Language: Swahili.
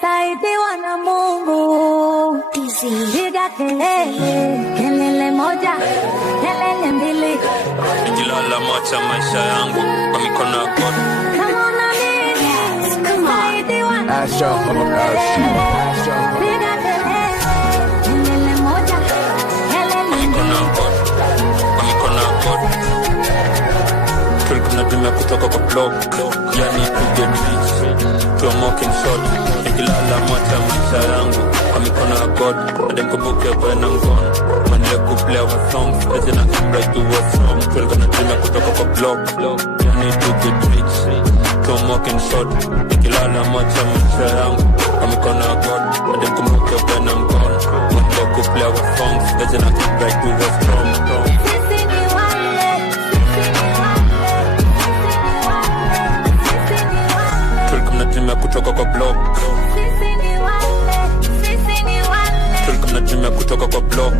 tumesaidiwa na Mungu. Piga kelele moja, kelele mbili. Nikilala macha maisha yangu kwa mikono ya God. Come on na mimi, tumesaidiwa na Mungu. Piga kelele moja, kelele mbili. Kwa mikono ya God. Tulikuwa tumia kutoka kwa blog, yani to get rich, to a mocking shot. Nikilala macha maisha yangu kwa mikono ya God. Ademkumbuke when I'm gone, manile kuplay our songs, as in I can write to what's wrong. Tulikuwa tumia kutoka kwa blog, yani to get rich, to a mocking shot. Nikilala macha maisha yangu kwa mikono ya God. Ademkumbuke when I'm gone, manile kuplay our songs, as in I can write to what's wrong. Tunatumia kutoka kwa blog. Tunatumia kutoka kwa blog.